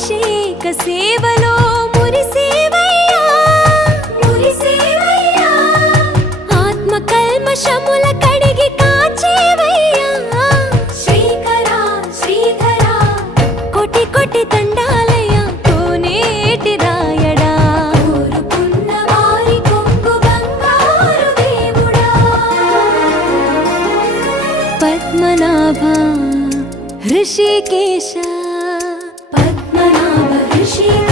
అభిషేక సేవలో మురిసేవయ్యా మురిసేవయ్యా ఆత్మ కల్మషముల కడిగి కాచేవయ్యా శ్రీకరా శ్రీధరా కోటి కోటి దండాలయ్యా కోనేటి రాయడా కోరుకున్న వారి కొంగు బంగారు దేవుడా పద్మనాభ ऋषिकेश पद्मनाभ ऋषिकेश